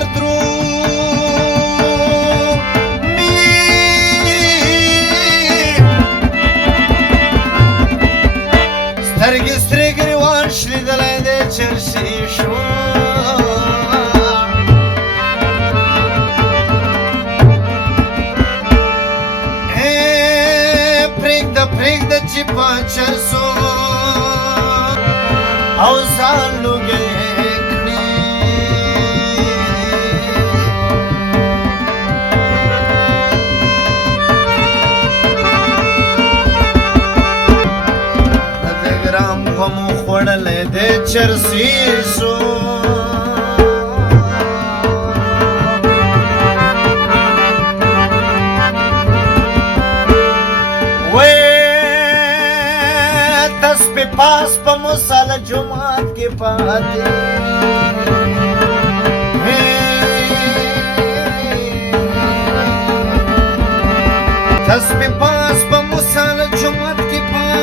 دردرو سترګې سترګې ګریوان شلیدلی دی چرسي شو پرېږده چې په چرسو او ځان لوګی کړي د ګرام غمو خوړلی دی چرسي شو پاس په مصال جمعات کې پاتې تسبیح پاس په مصال جمعات کې پاتې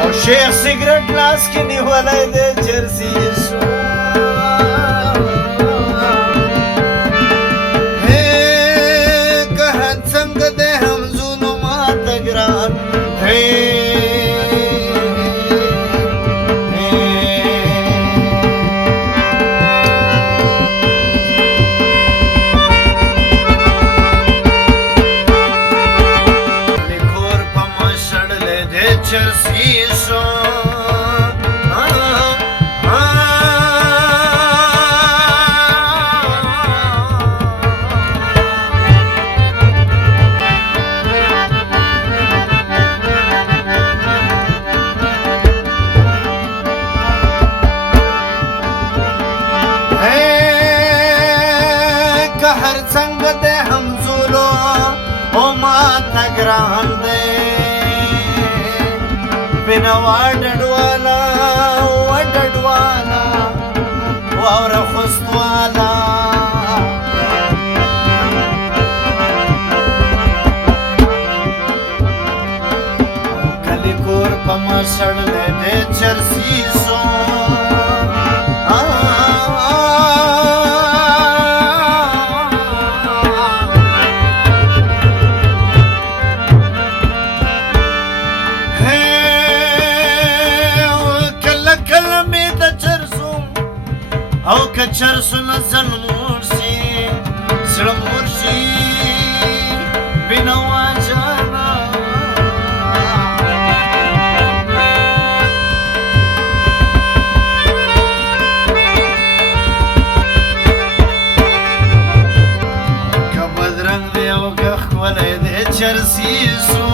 او شیخ سیګریټ لاس کې نیولی دی چرسي شو چرسي شو که هر څنګه دی همزولو او ماته ګران دی بنوا ډډوالا و ډډوالا واوره خوستوالا کلی کور په ما سړلی دی چرسي شو او که چرسونه زلمور شي زړه مور شي بینوا جانا که بدرنګ دی او که ښکلی دی چرسي شو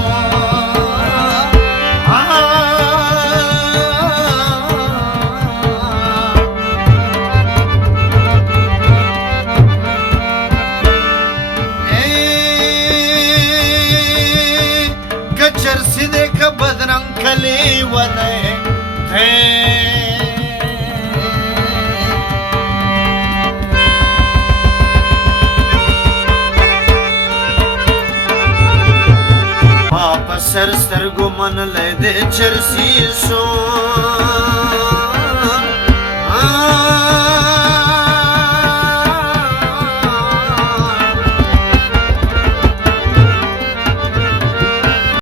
چرسي دی که بدرنګ کلی ونی دی ما په سر سترګو منلی دی چرسي شو